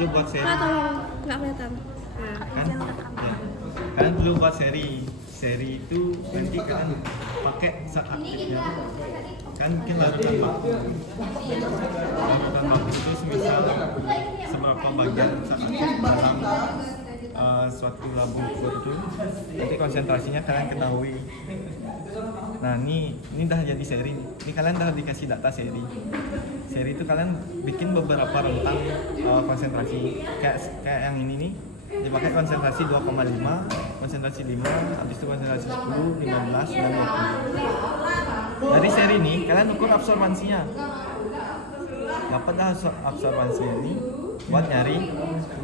Dulu buat seri tolong nggak kelihatan. kan ya. Kalian dulu buat seri itu nanti kalian pakai zat aktifnya kan mungkin larutan baku itu semisal seberapa bagian zat aktif dalam suatu lambung itu nanti konsentrasinya kalian ketahui. Nah ini dah jadi seri. Ini kalian dah dikasih data seri. Seri itu kalian bikin beberapa rentang konsentrasi kayak yang ini nih. Dipakai konsentrasi 2,5, konsentrasi 5, habis itu konsentrasi 10, 15 dan 20. Dari seri ini kalian ukur absorbansinya. Dapatlah absorbansinya ini buat nyari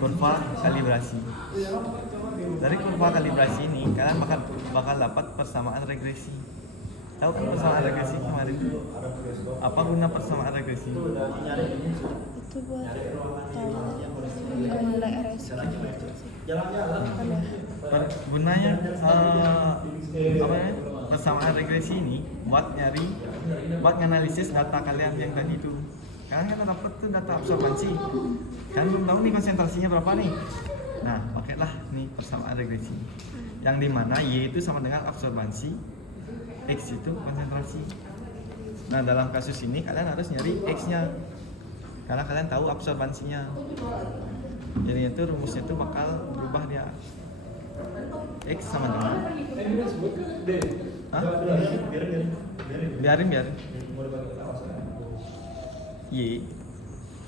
kurva kalibrasi. Dari kurva kalibrasi ini kalian bakal dapat persamaan regresi. Tahu kan persamaan regresi kemarin? Apa guna persamaan regresi? Itu buat tahu nilai RS. Gunanya apa ya? Persamaan regresi ini buat nganalisis data kalian yang tadi itu. Kalian kan dapat tuh data absorbansi. Kalian belum tahu nih konsentrasinya berapa nih. Nah, pakailah nih persamaan regresi. Yang dimana Y itu sama dengan absorbansi, X itu konsentrasi. Nah, dalam kasus ini kalian harus nyari X-nya. Karena kalian tahu absorbansinya. Jadi itu rumusnya itu bakal berubah dia. X sama dengan biarin Y.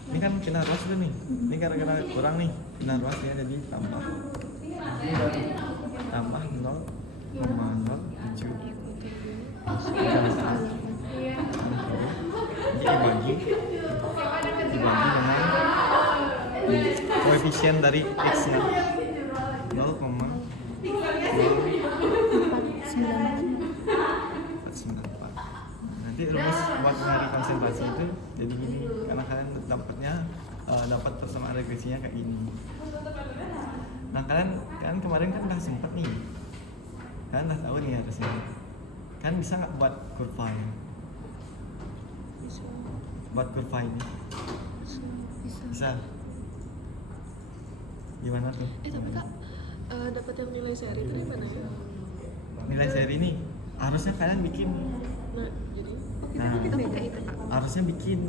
Ini kan kena ruas tuh nih. Ini gara-gara kurang nih. Kena ruas ya, jadi tambah 0,07. Jadi dibagi dengan koefisien dari X-nya 0,0494. Nanti rumus buat nyari konsentrasi itu jadi gini, karena kalian dapat persamaan regresinya kayak gini. Nah kalian kemarin kan udah sempet nih, kalian udah tahu nih harusnya. Kan bisa nggak buat kurva ini? Buat kurva ini? Bisa. Gimana tuh? Tapi kak, dapat yang nilai seri dari mana ya? Nilai seri ini harusnya kalian bikin. Nah, kita pakai itu kak. Harusnya bikin,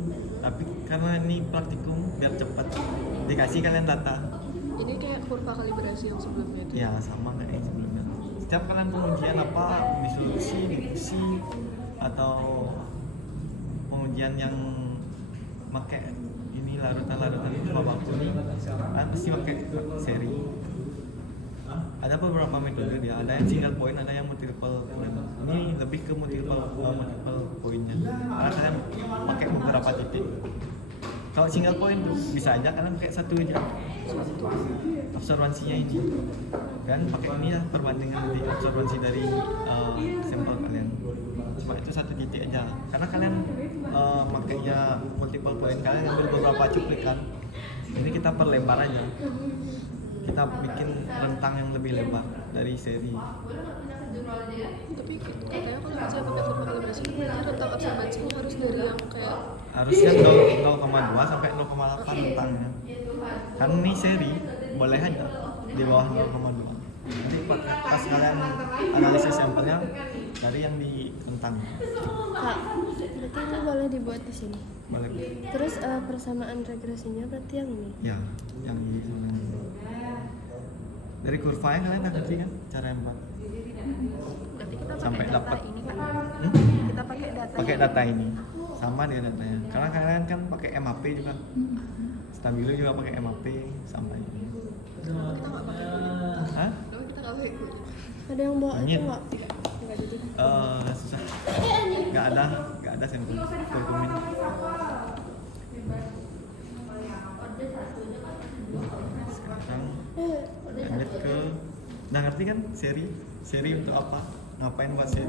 tapi karena ini praktikum biar cepat dikasih kalian data. Ini kayak kurva kalibrasi yang sebelumnya itu. Ya sama kayak yang sebelumnya. Setiap kalian pengujian apa, disolusi, difusi, atau pengujian yang pakai ini larutan itu baku ini, kalian pasti pakai seri. Ada beberapa metode dia, ada yang single point, ada yang multiple point. Ini lebih ke multiple pointnya, karena kalian pakai beberapa titik. Kalau single point tuh bisa aja kalian pakai satu aja absorbansinya ini, kan pakai ini lah perbandingan dari absorbansi dari sampel kalian. Cuma itu satu titik aja, karena kalian makanya multiple point, kalian ambil beberapa cuplikan. Ini kita perlebar aja, kita bikin rentang yang lebih lebar dari seri. Tapi katanya kalau misalnya pakai kurva kalibrasi, berarti rentang absorbansinya harus dari yang kayak Harusnya 0,2 sampai 0,8 rentangnya. Kan ini seri, boleh aja di bawah 0,2. Nanti pas kalian analisis sampelnya dari yang di rentang. Kak, berarti ini boleh dibuat di sini. Boleh. Terus persamaan regresinya berarti yang ini. Ya, yang ini sebenarnya. Dari kurvanya kalian udah ngerti kan cara yang buat? berarti kita pakai Sampai data dapat. ini kan? Kita pakai data. Pakai data ini. Sama dia datanya. Karena kalian kan pakai MAP juga. Stabilo juga pakai MAP sama ini. Kita nggak pakai kulit. Hah? Kenapa kita nggak pakai kulit? Ada yang bawa Angin. itu nggak? Nggak jadi. Susah. Nggak ada sampel dokumen. Sekarang lanjut ke, udah ngerti kan seri untuk apa? Ngapain buat seri?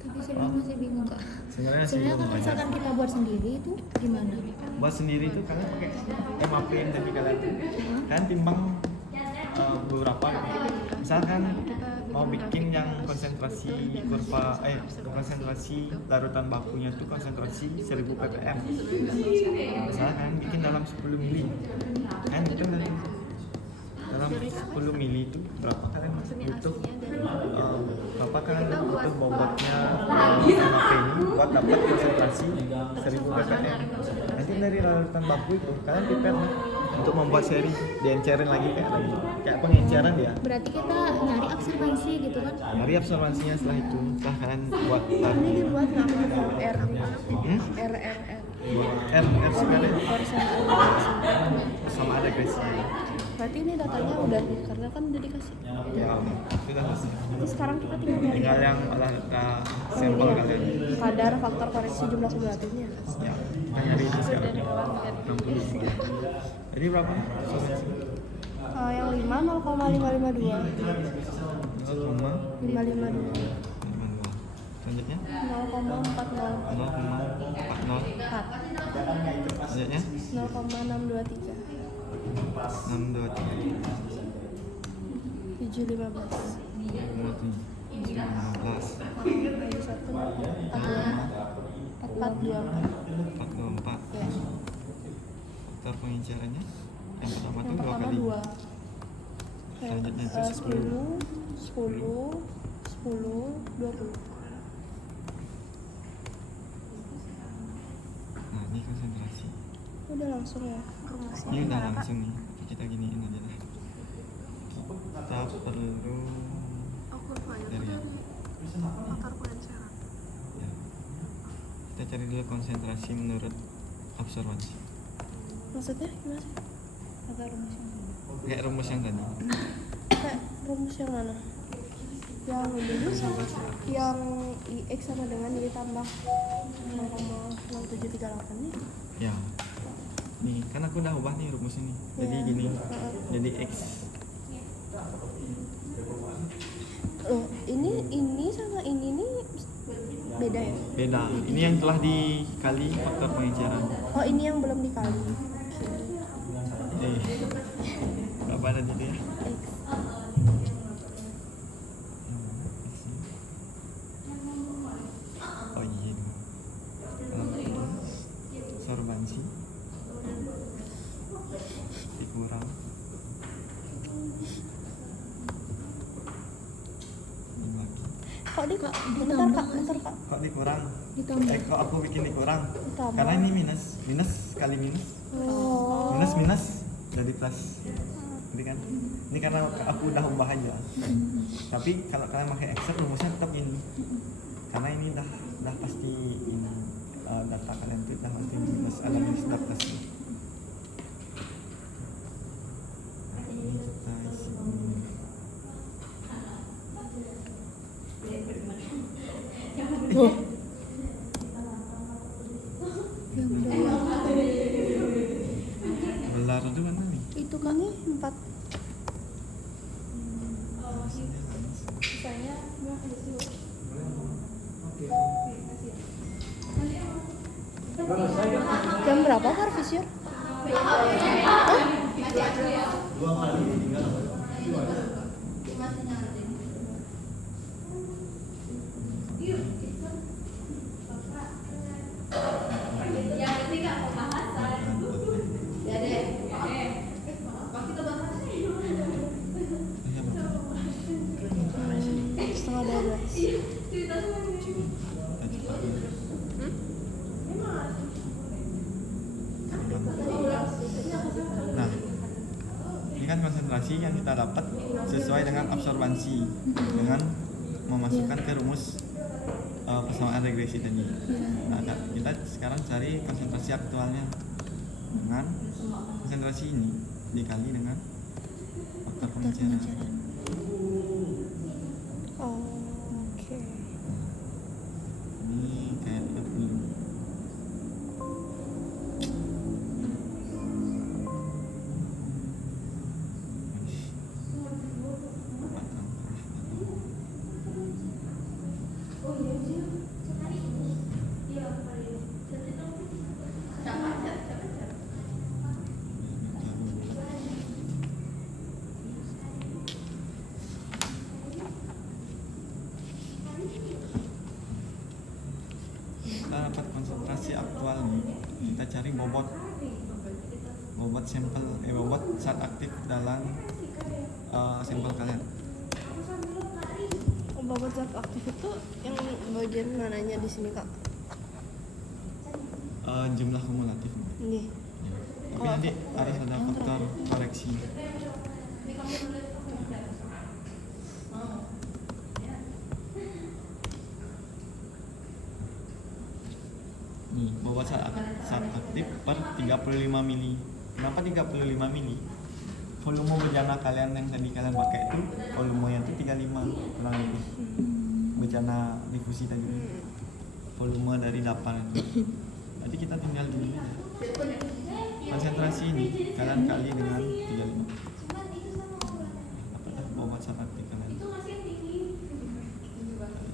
Tapi saya masih bingung kak. Sebenarnya sih Sebenarnya belum kalau misalkan banyak. kita buat sendiri itu gimana? Buat sendiri itu kalian pakai MAP yang tadi kalian timbang beberapa. Misalkan mau bikin yang konsentrasi konsentrasi larutan bakunya tuh konsentrasi 1000 ppm. Misalkan bikin dalam 10 mili. Kan itu dalam 10 mili itu berapa kalian butuh berapa kalian butuh bobotnya sama ini buat dapat konsentrasi 1000 ppm. Nanti dari larutan baku itu kalian prepare untuk membuat seri diencerin lagi kayak pengenceran dia. Berarti kita nyari absorbansi gitu kan? Nyari absorbansinya setelah itu setelah kalian buat Ini dibuat nama R R sebenarnya sama ada guys. berarti ini datanya udah nih karena kan udah dikasih. Ya sudah selesai. Jadi sekarang kita tinggal nyari Tinggal yang olah data sampel kalian. kadar faktor koreksi jumlah kumulatifnya. Ya, kita nyari itu sekarang 60. Jadi berapa? Yang 5 0,552 0,552. Selanjutnya 0,40 0,40. Selanjutnya 0,623 623. 715 15. 424. Ya. Faktor pengincarannya yang pertama tuh Yang 2 pertama kali. 2. Selanjutnya itu 10 20. Nah, ini konsentrasi. Udah langsung ya. Ini udah langsung nih. Kita giniin aja lah. Kita perlu kurvanya tuh dari dari faktor pengenceran. ya. Kita cari dulu konsentrasi menurut absorbansi. Maksudnya gimana sih? Agak rumusnya. Kayak rumus yang tadi. Kayak rumus yang mana? Yang dulu sama yang IX sama dengan Y tambah 0,6738 nih. Ya. Nih, kan aku udah ubah nih rumus ini. Jadi Ya. gini. Jadi X. Loh, ini sama ini nih beda ya? Beda. Ini yang telah dikali faktor pengincaran. Oh, ini yang belum dikali. Berapa ada gitu ya? X. Oh iya. Absorbansi dikurang dibagi. Kok bentar kak. Kok dikurang? Ditambah. Kok aku bikin dikurang? Ditambah. Karena ini minus kali minus. Oh. Minus jadi plus. Jadi kan ini karena aku udah ubah aja. Tapi kalau kalian pakai Excel rumusnya tetap ini. Karena ini udah pasti ini data kalian itu udah pasti minus ada minus dan plus. Ini kita isi ini. Tuh. Ya udah ya. Belar itu mana nih? Itu kan nih 4. Jam berapa Kak Visio? Setengah 12. Nah, ini kan konsentrasi yang kita dapat sesuai dengan absorbansi dengan memasukkan ke rumus persamaan regresi tadi. Nah, kita sekarang cari konsentrasi aktualnya dengan konsentrasi ini dikali dengan faktor pengenceran. Oh, oke. Ini kayak 30. awal nih kita cari bobot sampel bobot zat aktif dalam sampel kalian. Bobot zat aktif itu yang bagian mananya di sini kak? Jumlah kumulatif. Nih. Tapi nanti harus ada faktor koreksi. Nih, bobot zat aktif per 35 mili. Kenapa 35 mili? Volume bejana kalian yang tadi kalian pakai itu volumenya itu 35 kurang lebih. Bejana difusi tadi. Volume dari 8 itu. Jadi kita tinggal gini aja. Konsentrasi ini kalian kali dengan 35. Apakah bobot zat aktif kalian?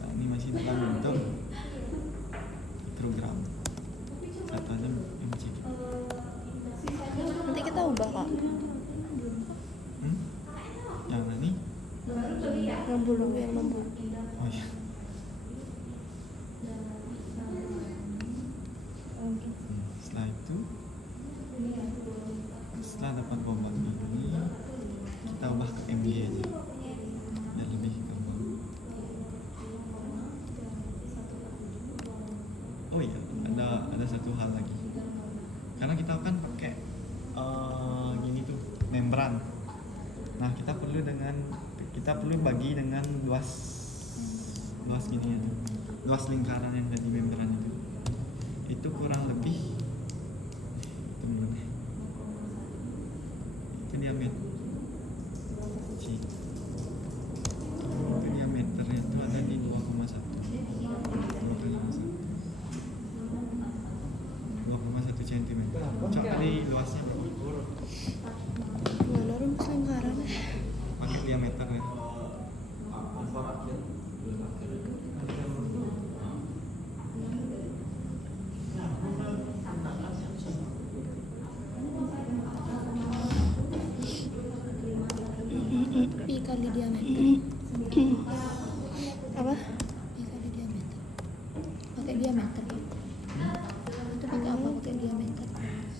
Nah, ini masih dalam bentuk mikrogram. Satu aja mg. Nanti kita ubah kak. Yang ini? 60 yang 60. Oh iya. Setelah itu, setelah dapat bobot ini, kita ubah ke mg aja, biar lebih gampang. Oh iya, ada satu hal lagi. Karena kita kan pakai gini tuh membran. Nah kita perlu bagi dengan luas gini ya, luas lingkaran yang ada di membran itu kurang lebih itu diameter itu diameternya itu ada di 2,1 cm. Coba di luasnya Mana rumus lingkaran? pakai diameter ya. Pi kali diameter. Apa? Pi kali diameter. Pakai diameter. Itu pakai apa? Pakai diameter.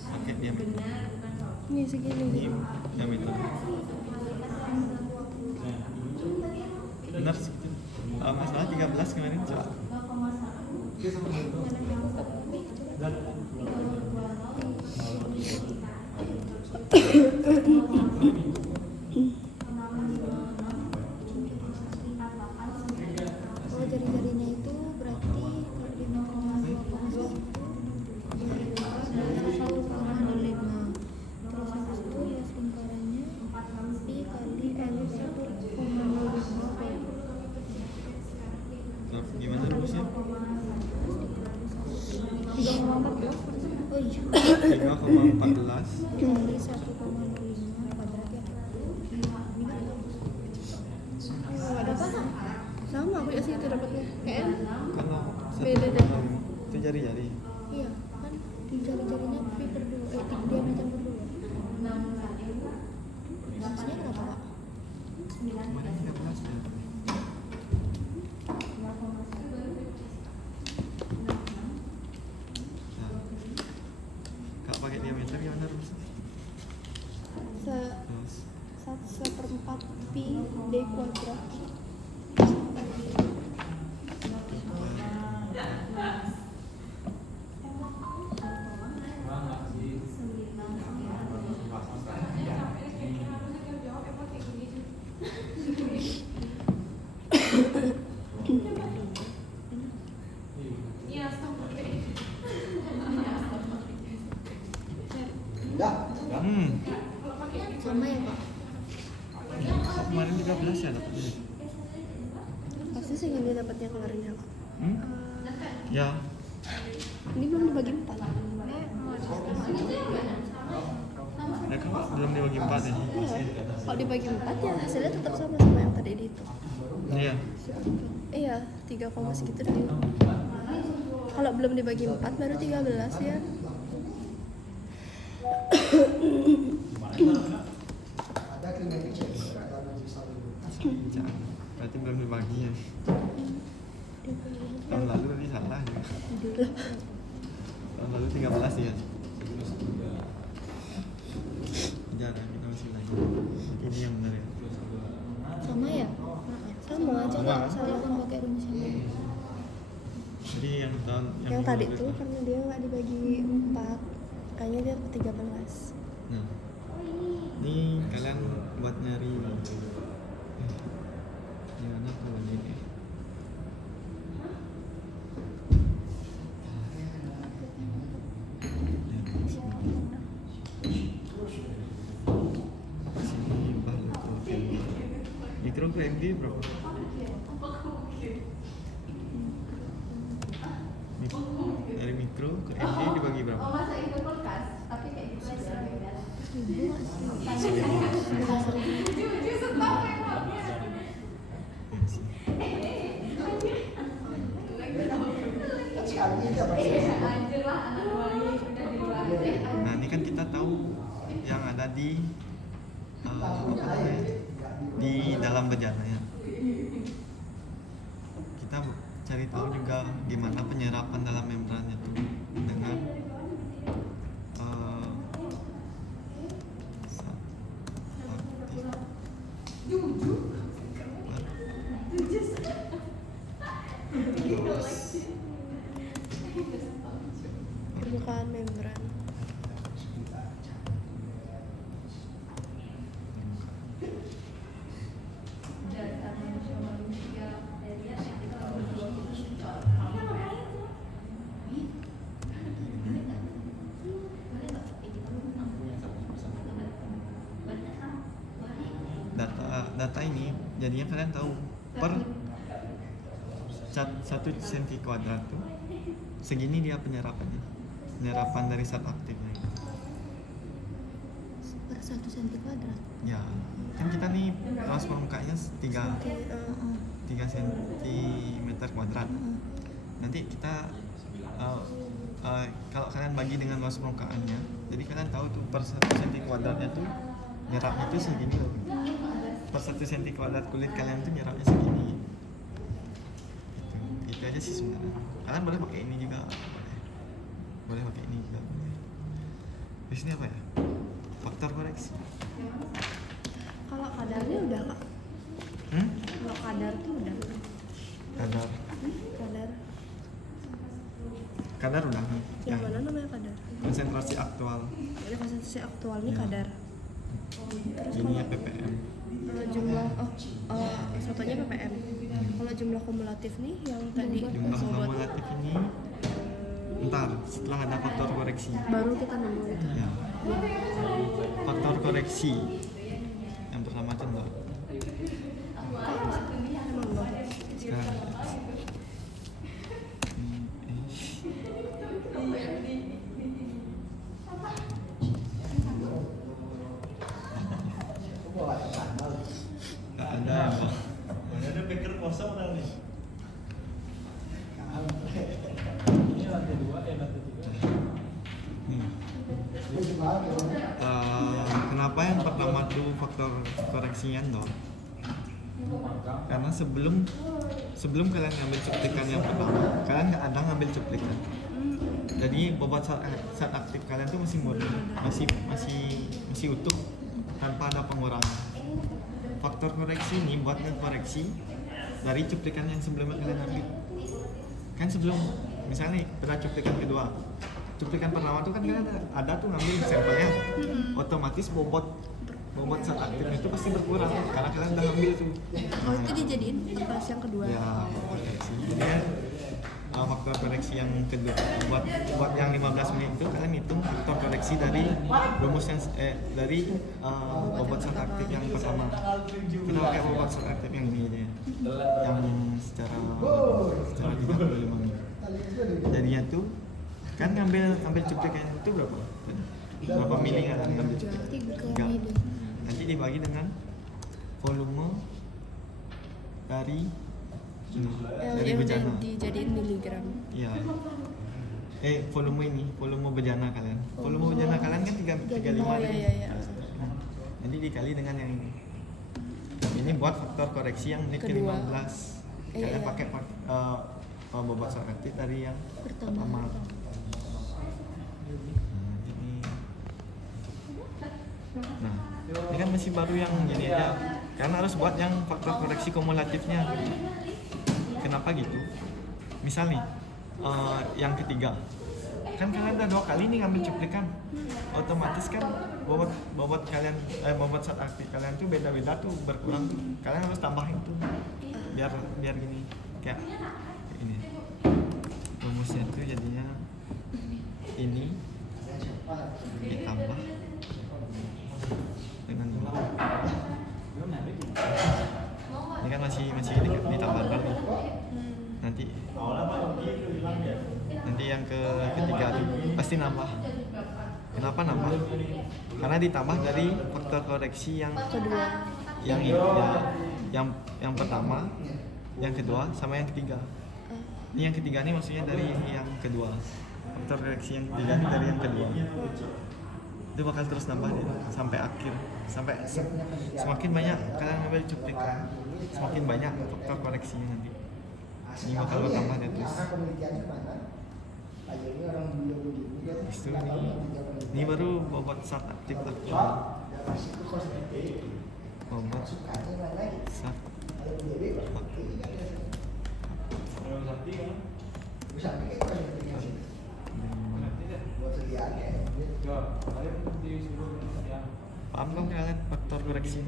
Pakai diameter. Ini segini. Ini diameter. Benar segitu. Masalah 13 kemarin coba. Oh, jari-jarinya itu berarti kalau diameternya 2,1 terus habis itu luas lingkarannya pi kali Gimana rumusnya? 3,14. Oh iya. 3,14 Kali 1,05 kuadrat ya. Nggak dapat. Sama aku ya sih itu dapatnya. KM. kalau Beda deh. itu jari-jari. Iya, kan jari-jarinya pi per 2, diameter per 2. Luasnya kenapa, Pak? Kemarin 13 ya. Nah, Kak pakai diameter gimana rumusnya? Terus 1/4 pi d kuadrat. Sama ya, Pak? Kemarin 13 ya dapatnya. Pasti segini dapatnya kemarin ya kak. Ya. Ini belum dibagi 4. Ya kan belum dibagi 4 ya. Iya. Kalau dibagi 4 ya hasilnya tetap sama yang tadi dihitung. Iya. Iya, 3, segitu dah. Kalau belum dibagi 4 baru 13 ya. Berarti belum dibagi ya. Tahun lalu tadi salah ya. Tahun lalu benar ya, kita masih lagi. Ini yang benar ya. Sama ya? Sama aja Sama. lah, saya kan pakai rumus yang sama. Jadi yang tahun Yang tadi 15 tuh karena dia nggak dibagi 4, kayaknya dia ke 13. Nah, ini kalian buat nyari gimana kalau ini? Sini baru tuh mikro ke MD berapa? Dari mikro ke MD dibagi berapa? Nah ini kan kita tahu yang ada di apa namanya, di dalam bejana ya. Kita cari tahu juga gimana penyerapan dalam membrannya tuh dengan Permukaan membran. Data ini jadinya kalian tahu per 1 cm kuadrat tuh segini dia penyerapan dari zat aktifnya. Per 1 cm². Ya, kan kita nih luas permukaannya 3 cm kuadrat. Nanti kita kalau kalian bagi dengan luas permukaannya, jadi kalian tahu tuh per 1 cm kuadratnya tuh nyerapnya tuh segini loh. Per 1 cm kuadrat kulit kalian tuh nyerapnya segini. Itu aja sih sebenarnya. Kalian boleh pakai ini juga, boleh pakai ini juga. Di sini apa ya? Faktor koreksi. Kalau kadarnya udah kak. Kalau kadar tuh udah. Kadar. Kadar Kadar udah. yang mana namanya kadar? Konsentrasi aktual. Jadi konsentrasi aktual nih Ya. kadar. Ini ya ppm. Jumlah satunya ppm. Kalau jumlah kumulatif nih yang tadi Jumlah sobat, kumulatif ini ntar setelah ada faktor koreksi. baru kita nemu itu. Ya. Faktor koreksi. Yang pertama contoh. Emang enggak. Sekarang. Nggak ada ya, Bang. Ada beker kosong kan nih. Ini lantai 2 lantai 3. Nih. Kenapa yang pertama tuh faktor koreksinya dong? Karena sebelum kalian ngambil cuplikan yang pertama, kalian nggak ada ngambil cuplikan. Jadi bobot zat aktif kalian tuh masih murni, masih utuh tanpa ada pengurangan. Faktor koreksi ini buat ngekoreksi dari cuplikan yang sebelumnya kalian ambil. Kan sebelum misalnya pada cuplikan kedua, cuplikan pertama tuh kan kalian ada tuh ngambil sampelnya, otomatis bobot zat aktifnya itu pasti berkurang karena kalian udah ngambil tuh. Oh itu dijadiin pas yang kedua. Ya, koreksi. Jadi ya, faktor koreksi yang kedua buat yang 15 menit itu kalian hitung faktor koreksi dari rumus yang dari bobot zat aktif yang pertama. Kita pakai bobot zat aktif yang ini aja ya. Yang secara 35 menit. Jadinya tuh kan ngambil cuplikan itu berapa mili kan ngambil cuplikan? 3 mili. Nanti dibagi dengan volume dari dari Yang bejana. dijadiin miligram. Iya. Volume bejana kalian. Volume bejana kalian kan 35 Oh tadi. iya. Nanti dikali dengan yang ini. Ini buat faktor koreksi yang menit Kedua. ke-15. Kalian Iya. pakai bobot zat aktif dari yang Pertama. ini Nah, ini kan masih baru yang ini aja. Karena harus buat yang faktor koreksi kumulatifnya. Kenapa gitu? Misal nih, yang ketiga, kan kalian udah 2 kali nih ngambil cuplikan, otomatis kan bobot kalian, bobot zat aktif kalian tuh beda-beda tuh, berkurang tuh. Kalian harus tambahin tuh, biar gini, kayak ini. Rumusnya tuh jadinya ini ditambah dengan ini. Ini kan masih ditambah nih. Nanti yang ketiga tuh pasti nambah. Kenapa nambah? Karena ditambah dari faktor koreksi yang Kedua. yang ini ya, yang pertama, yang kedua sama yang ketiga. Ini yang ketiga nih maksudnya dari yang kedua. Faktor koreksi yang ketiga ini dari yang kedua. Itu bakal terus nambah deh, sampai akhir, semakin banyak kalian ngambil cuplikan, semakin banyak faktor koreksinya nanti. Ini bakal bertambah deh terus. Itu ini baru bobot zat aktif aktual. Bobot zat paham dong kalian faktor koreksi?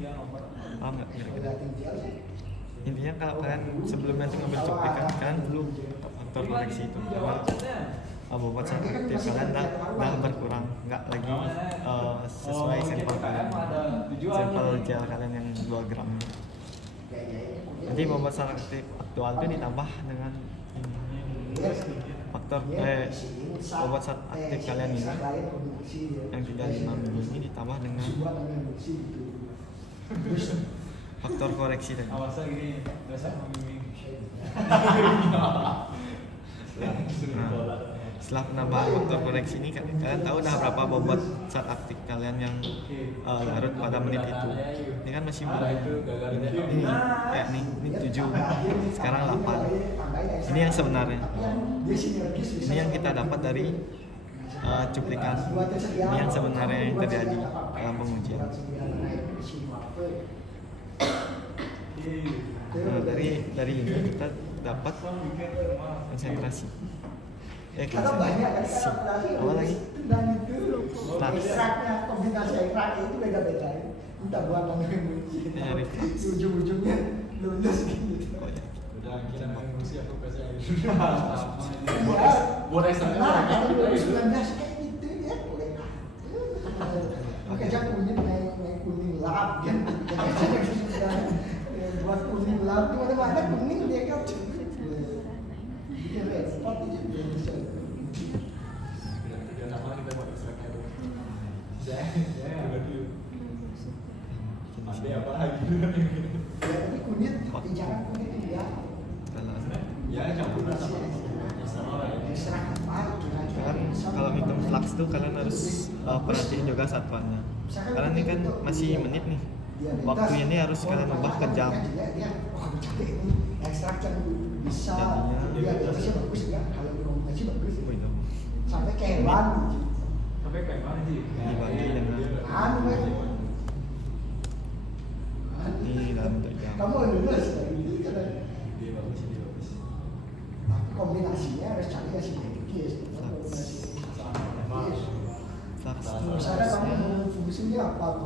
Paham nggak kira-kira? Intinya kalau kalian sebelumnya tuh ngambil cuplikan, kalian belum faktor koreksi itu karena bobot zat aktif kalian dah berkurang, nggak lagi sesuai sampel kalian, sampel gel kalian yang 2 gram. Nanti bobot zat aktif aktual itu ditambah dengan faktor bobot zat aktif kalian ini yang 35 mili ini ditambah dengan faktor koreksi tadi. Nah, setelah penambahan faktor koreksi ini kalian tahu dah berapa bobot zat aktif kalian yang larut pada menit itu. Ini kan masih ini kayak nih, ini 7, sekarang 8. Ini yang sebenarnya. Ini yang kita dapat dari cuplikan. Ini yang sebenarnya yang terjadi dalam pengujian. Nah, dari ini kita dapat konsentrasi. Konsentrasi. Apa lagi? Flux. Kombinasi ekstrak itu beda-beda. Minta buat Dari flux. ujung-ujungnya lulus gitu. Oh ya. Udah kita mengurusi aku kasih air. Buat ekstraknya kalau 2019 kayak gitu ya boleh. Oke, jangan naik kuning lap kan. Buat kuning lap di mana-mana kuning dia kan. Dia repot aja dia bisa. Kita buat ekstraknya dulu. Saya udah dulu. Ada apa lagi? Ya tapi kunyit, tapi jangan kunyit ya. Ya campur sama Ekstrak apa? Kan kalau hitung flux tuh kalian harus perhatiin juga satuannya. Karena ini kan masih menit nih. Waktunya ini harus kalian ubah ke jam. Ekstrak yang bisa Jadinya bisa bagus ya. Kalau di komunikasi bagus. Sampai ke hewan. sampai kayak mana sih? Dibagi dengan ini dalam bentuk jam. Kamu lulus dari kan? Dia bagus, dia bagus. Kombinasinya harus cari yang sinergis. Flux Misalnya kamu fungsinya apa?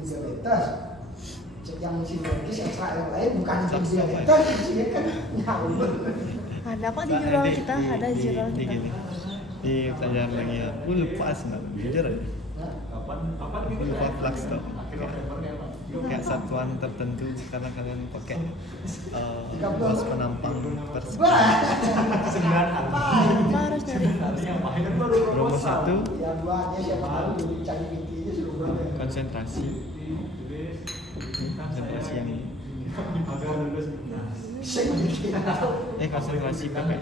Diabetes. Yang sinergis ekstra yang lain bukan diabetes, sih kan nyambung. Ada kok di jurnal kita, ada di jurnal kita. Di pelajaran lagi ya. Aku lupa sebenarnya, jujur aja. Kapan Aku lupa flux tuh. Kayak satuan tertentu karena kalian pakai bos penampang tersebut. Apa harus dari Rumus satu Ya buahnya siapa tahu cari pikinya suruh buat. konsentrasi yang ini. Konsentrasi PPI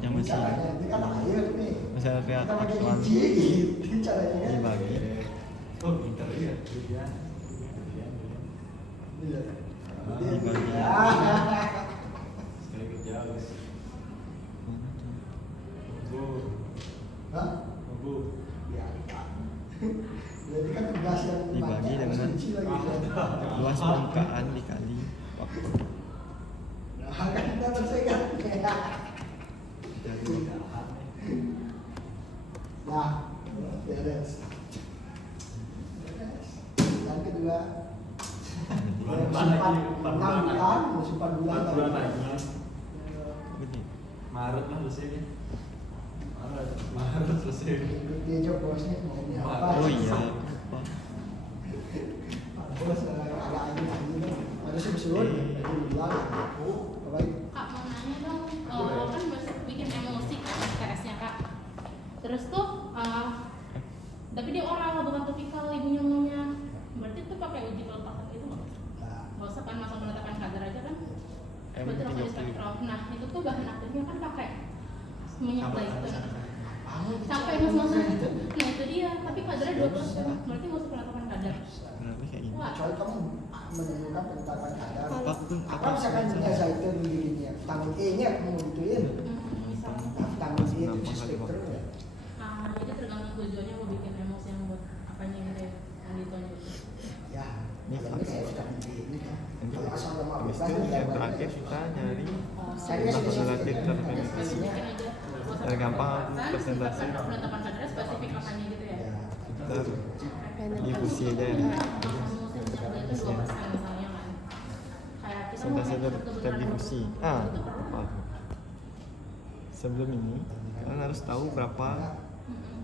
yang masih ada aktual dibagi sekali kerja harus Bu. Hah? Bu. Ya, Berarti kan tugas yang Dibagi banyak, harus dengan kunci lagi. luas permukaan dikali waktu. Nah, kan kita bersegan. Jadi Nah, beres. Yang kedua, simpan 6 bulan, mau simpan bulan lagi. begini. Maret lah selesai. Maret selesai. Dia jawab bosnya maunya apa? Oh iya, lupa. Bos ada lagi harus bersuruh dari bulan. Apa itu? Kak mau nanya dong, kan bikin emosi kan TS-nya Kak. Terus tuh, tapi dia oral bukan topikal ibunya maunya. Berarti tuh pakai uji pelepasan itu nggak? Nggak usah kan langsung menetapkan kadar aja kan? Berarti langsung di spektrum. Nah itu tuh bahan aktifnya kan pakai minyak zaitun. Sampai mas itu. Nah itu dia. Tapi kadarnya 2%. Berarti nggak usah penetapan kadar. Kenapa kayak gini? Wah, Kecuali kamu menemukan penetapan kadar. Apapun Apa misalkan minyak zaitun begini, vitamin E-nya kamu gituin. misalnya. Nah, vitamin E itu spektrum ya. Nah, jadi tergantung tujuannya mau bikin emosi yang buat apanya gitu ya, yang dituanya gitu. Ya, Ini ini vaksin. kayak vitamin E ini kan. Nanti Kalau asal lemak habis bebas, itu kan yang gambarnya. terakhir kita nyari Carinya jumlah spesifik. relatif terpenetrasi. Spesifikin aja. Biar gampang presentasi. Penetapan kadarnya spesifik apanya gitu ya. Ya, Kita difusi aja ya. Musimnya itu 2% misalnya kan. Kayak kita mau Persentase kayak kebetulan terdifusi. itu Ah, perlu. lupa aku. Sebelum ini kalian harus tahu berapa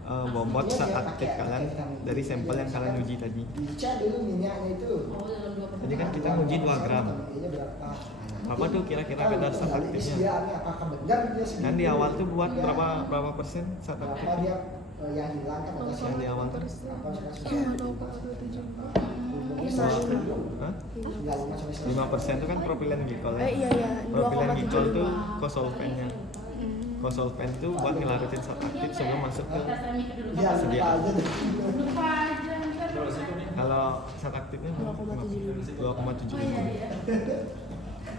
bobot zat aktif kalian dari sampel yang kalian uji tadi. dicek dulu minyaknya itu. Oh, dalam 2%. Jadi kan kita uji 2 gram. Vitamin E-nya berapa? Berapa tuh kira-kira kadar zat aktifnya? Disediaannya apakah benar dia segitu? Kan di awal tuh buat Ya. berapa persen zat Berapa aktif? dia yang hilang kan ada Yang di awal tuh? berapa Cuma 0,27. Hah? 5% 5% itu kan propilen glikol ya. Iya iya, Propilen glikol tuh 2,75. kosolvennya. Kosolven itu buat ngelarutin zat aktif sebelum masuk ke Tes remik dulu. Ya, lupa Sedia. aja deh. Lupa aja. Ntar. kalau zat aktifnya 2,75.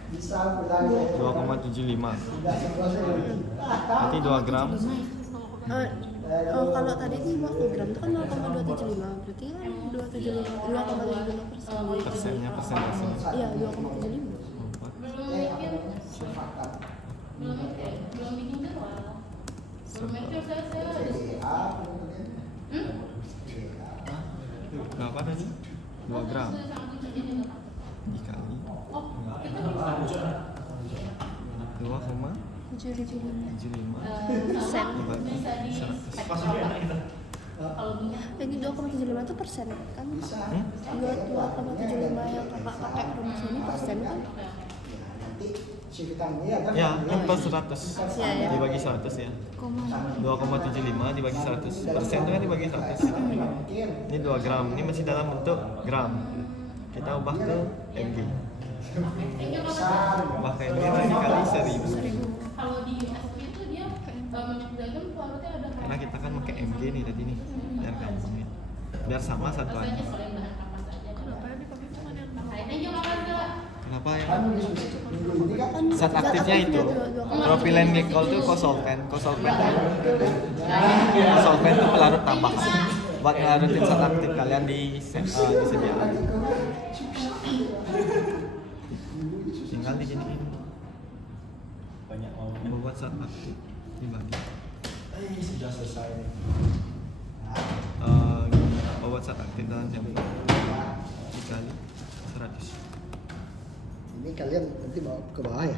Bisa pulang ya. 2,75. Tidak selesai. Berarti 2 gram. Kalau tadi itu 50 gram itu kan 0,275, berarti kan 2,75%. Persennya persentasenya. Iya 2,75. Surfaktan. Belum bikin jadwal. Belum make sure saya ada. Berapa tadi? 2 gram Sudah sangat kecil. dikali Oh, kita bisa. 2,75 Persen. Bisa di kalau minyak Lagi 2,75 itu persen kan? Bisa. 2,75 yang kakak pakai rumus ini persen kan? Nanti si vitaminnya kan. ya kan plus 100 Iya, iya. dibagi 100 ya 2,75 dibagi 100 persen itu kan dibagi 100 Mungkin. ini 2 gram ini masih dalam bentuk gram kita ubah ke mg Besar. ubah ke mg lagi kali 1000 kalau di USP itu dia minyak zaitun larutnya ada karena kita kan pakai mg nih tadi nih biar gampang ya biar sama rasanya satuannya selain bahan kapas aja. Kenapa ya dipakai cuma yang Makanya aja makan gak. kenapa ya Kan minggu ini kan zat aktifnya itu propilen glikol itu kosolven kosolven itu pelarut tambahan buat ngelarutin zat aktif kalian disediakan tinggal diginiin Banyak mau. bobot zat aktif dibagi Sudah selesai. bobot zat aktif dalam sampel dikali 100 ini kalian nanti bawa ke bawah ya.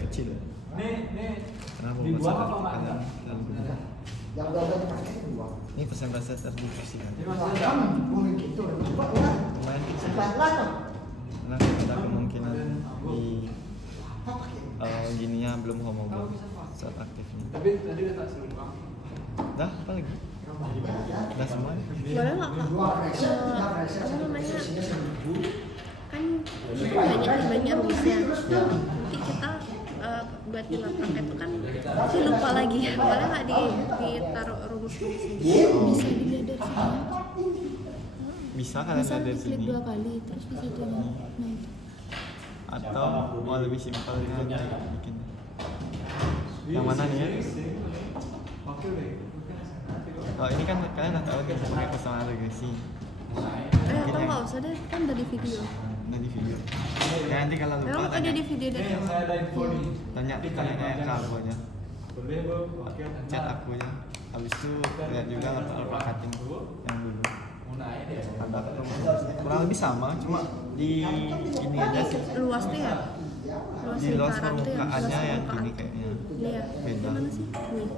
kecil Nih. karena bobot zat aktif kalian dalam bentuk Yang berapa dipakai dua. ini persentase terdifusi kan Kan boleh gitu. Coba lah. lumayan kecil Pelan-pelan loh. karena ada kemungkinan di gininya belum homogen zat aktifnya Tapi tadi udah tak seluruh. dah apa lagi dah semua Boleh nggak kak? Dua pressure, tiga Apa pressure, namanya? isinya 1000. Kan banyak rumusnya. Nanti kita buat di laptop itu kan masih lupa lagi. Boleh nggak ditaruh rumus-rumusnya? Bisa dilihat dari sini. bisa kalian Misal lihat dari diklik sini 2 kali terus bisa dilihat. Nah itu. atau mau lebih simpel itu bikin yang mana nih ya Oh ini kan kalian udah tahu kan pakai personal regresi Atau nggak usah deh, kan udah di video. di video. Ya nanti kalau lupa Memang ada di video deh. tanya ke aku aja. Chat aku aja. Habis itu lihat juga latar cutting yang dulu. Ada kurang lebih sama, cuma di ini aja sih. Luas tuh ya. Di luas lingkaran tuh ya, permukaannya luas yang permukaan. gini kayaknya. Iya. Beda. Gimana sih? Nih.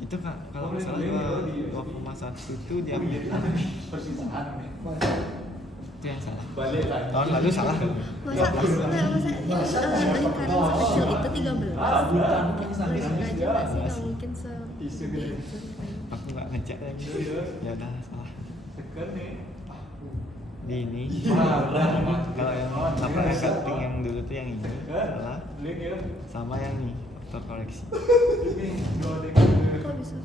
Itu kan kalau misalnya 2,1 itu diambil itu yang salah. Tahun lalu salah. Masa lingkaran sekecil itu 13. Aja nggak sih, nggak mungkin segede itu. Aku nggak ngecek lagi. Ya udah salah. Di ini kalau yang lapangan cutting yang dulu tuh yang ini salah sama yang nih faktor koreksi. Kok bisa?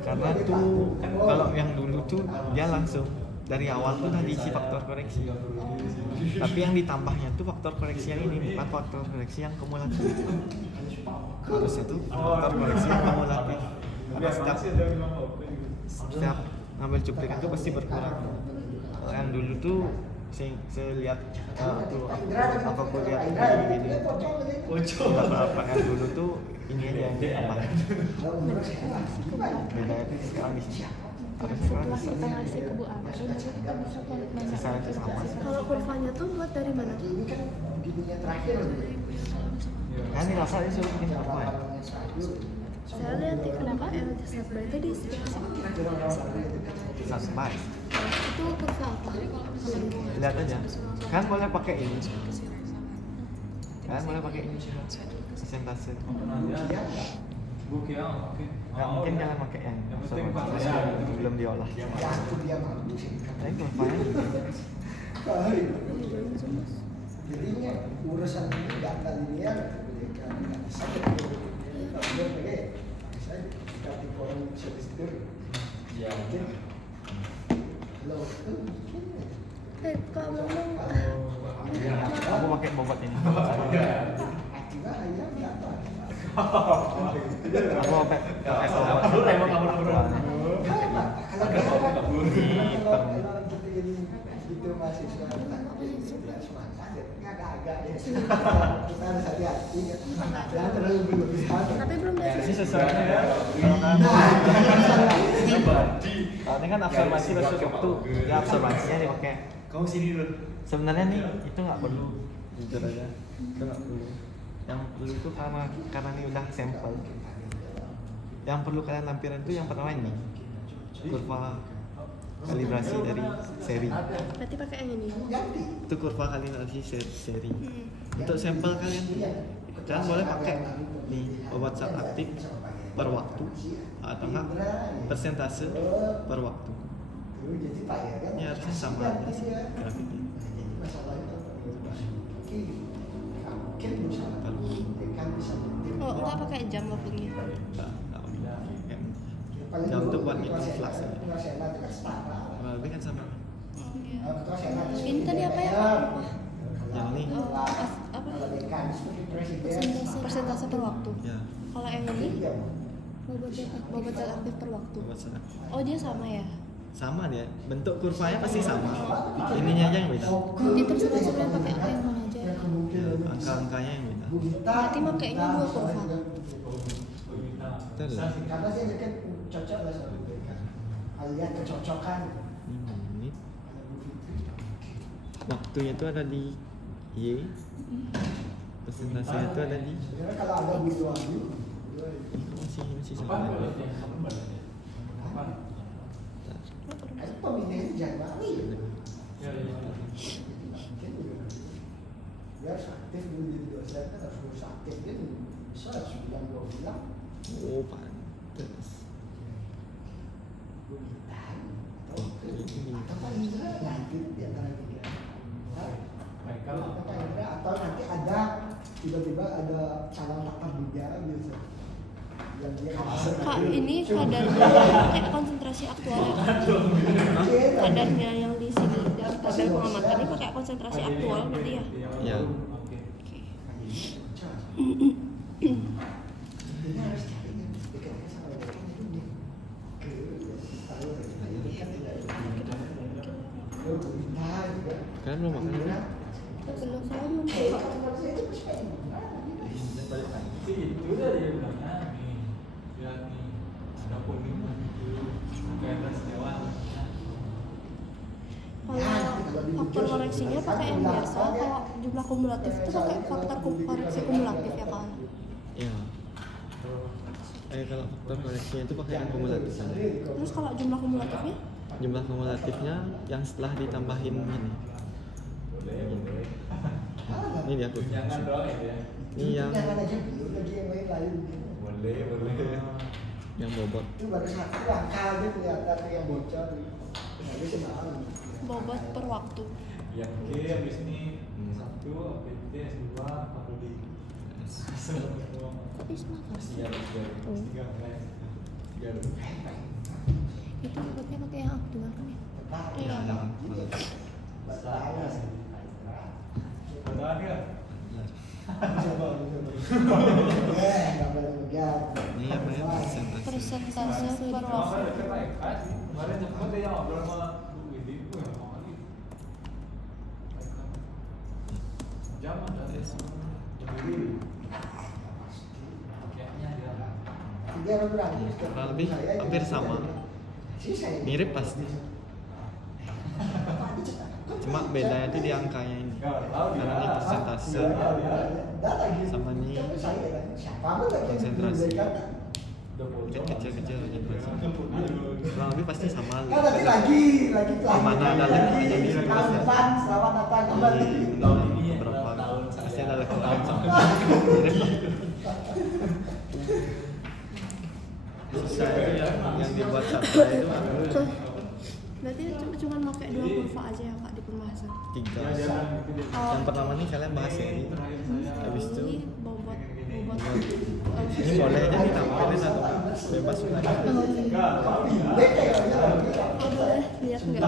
Karena tuh kalau yang dulu tuh dia langsung dari awal tuh udah diisi faktor koreksi. Tapi yang ditambahnya tuh faktor koreksi yang ini, bukan faktor koreksi yang kumulatif. Harusnya tuh faktor koreksi yang kumulatif. Karena setiap ngambil cuplikan tuh pasti berkurang. Kalau yang dulu tuh saya lihat apa aku lihat ini apa yang dulu tuh ini aja yang ditambah. Beda sekarang di sini. Setelah kita ngasih ke Bu Amri, nanti kita bisa balik mana? Sisanya itu sama. Kalau kurvanya tuh buat dari mana? Ini kan begininya terakhir. Kan ini rasanya suruh bikin apa ya? Saya lihat di kenapa energi setback itu di Sunbite. itu kurva apa? Lihat aja. Kan boleh pakai ini. Kan boleh pakai ini. Persentase. Nggak mungkin jangan pakai yang belum diolah. Tapi kurvanya juga. Jadinya urusan ini nggak linear, bisa kasih orang bisa distur. Kalau Kak ngomong Aku pakai bobot ini. akibat ayam apa? Aku pakai Gitu mahasiswa semangat agak-agak ya kita harus hati-hati jangan terlalu berlebihan. tapi belum ini dari sesuai ya. Ini kan observasi versus waktu. Ya observasinya dipakai. Kamu sini dulu. Sebenarnya nih itu nggak perlu, jujur aja. Itu nggak perlu. Yang perlu itu karena ini udah sampel. Yang perlu kalian lampiran itu yang pertama ini kurva kalibrasi dari seri. berarti pakai yang ini. Itu kurva kalibrasi seri. Untuk sampel kalian boleh pakai nih obat zat aktif per waktu atau enggak persentase per waktu. Ini harusnya sama aja sih grafiknya. Oh enggak pakai jam waktunya. Jam itu buat ngitung flux aja. Lebih kan sama. Ini tadi apa ya? Yang ini Apa? Persentase per waktu. ya Kalau yang ini bobot zat aktif per waktu. obat zat aktif. Oh dia sama ya? Sama dia, bentuk kurvanya pasti sama. Ininya aja yang beda. Nanti terserah sebenarnya pakai yang mana aja. Ya, angka-angkanya yang beda. Berarti makainya dua kurva. Terus Karena dia kan cocok lah sama BPK. Kalian kecocokan. ini menit. Waktunya itu ada di Y. Persentasenya itu ada di Sebenarnya kalau ada butuh lagi, ini masih sama. kan pemilihan Januari. Biar aktif dulu jadi dosen kan harus aktif kan bisa harus bilang 2 bulan. Oh, pantes. Atau Pak Indra nanti di antara tiga. Atau Pak Indra atau nanti ada tiba-tiba ada calon tatap muda gitu. Yang dia Kak ini kadarnya pakai konsentrasi aktual ya Kak? Kadarnya yang di sini dalam tabel pengamatan ini pakai konsentrasi aktual berarti ya? Ya. Oke. Ini harus Kalian belum makan ini? Belum, saya belum buka. Itu udah dia bilangnya nih, lihat nih, ada kuning gitu, kayak beras hewan. Kalau faktor koreksinya pakai yang biasa, kalau jumlah kumulatif itu pakai faktor koreksi kumulatif ya kan? Iya. Kalau faktor koreksinya itu pakai yang kumulatif. Terus kalau jumlah kumulatifnya? Jumlah kumulatifnya yang setelah ditambahin ini. Ini dia tuh. Jangan doang ya. Ini yang Jangan aja dulu lagi yang lain. Boleh. yang bobot. Itu baru satu angka dia kelihatan yang bocor. Habis semalam. Bobot per waktu. Yang G habis ini satu, habis D S2, baru di Tapi senafas. tiga belas. Itu pakai yang aktual kan ya? Iya. Betul ya? Ini apa ya persentase? Persentase per waktu. Kemarin cepet deh yang ngobrol sama Bu Widi, jam ada berdiri. Kayaknya dia Kurang lebih hampir sama. Mirip pasti. Cuma bedanya itu di angkanya ini. Karena ini persentase sama ini konsentrasi. Kecil-kecil aja persentase. Kurang lebih pasti sama. lagi Mana ada lagi jadi depan selamat datang kembali. Di beberapa pasti ada lagi sama. Mirip lah. Susah itu yang dibuat supply itu Berarti cuma pakai 2 kurva aja ya kak di pembahasan. 3. Yang pertama nih kalian bahas ini. Habis itu Ini bobot ini boleh aja ditampilin atau bebas lagi. boleh lihat nggak?